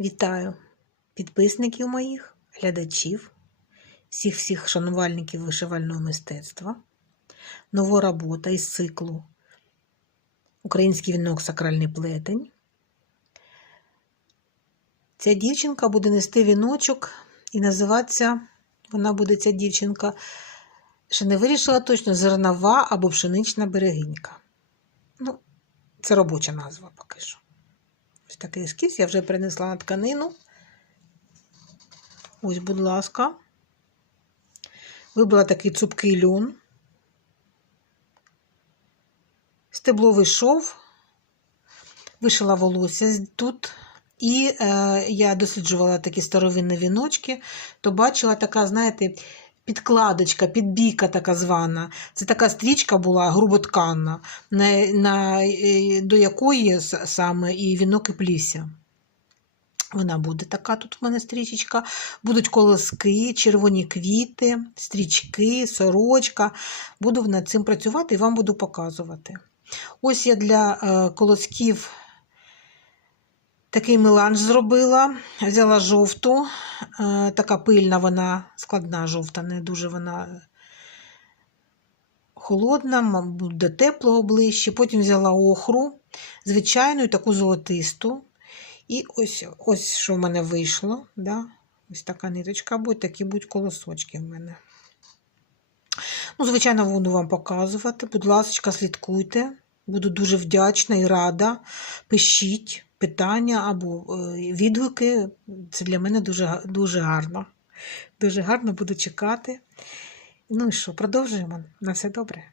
Вітаю підписників моїх, глядачів, всіх всіх шанувальників вишивального мистецтва. Нова робота із циклу Український вінок сакральний плетень. Ця дівчинка буде нести віночок і називатися, вона буде ця дівчинка, ще не вирішила точно зернова або пшенична берегинька. Ну, це робоча назва поки що. Ось такий ескіз я вже принесла на тканину. Ось, будь ласка. Вибрала такий цупкий льон. Стебловий шов, вишила волосся тут. І е, я досліджувала такі старовинні віночки, то бачила така, знаєте, підкладочка, підбійка така звана. Це така стрічка була груботканна, на, на, е, до якої саме і вінок і плівся. Вона буде така тут в мене стрічечка. Будуть колоски, червоні квіти, стрічки, сорочка. Буду над цим працювати і вам буду показувати. Ось я для е, колосків такий меланж зробила. Взяла жовту, е, така пильна вона, складна жовта, не дуже вона холодна, мабуть, до теплого ближче. Потім взяла охру, звичайну і таку золотисту. І ось, ось що в мене вийшло. Да? Ось така ниточка буде, такі будуть колосочки в мене. Ну, звичайно, буду вам показувати. Будь ласка, слідкуйте. Буду дуже вдячна і рада. Пишіть питання або е, відгуки. Це для мене дуже, дуже гарно. Дуже гарно буду чекати. Ну і що, продовжуємо. На все добре.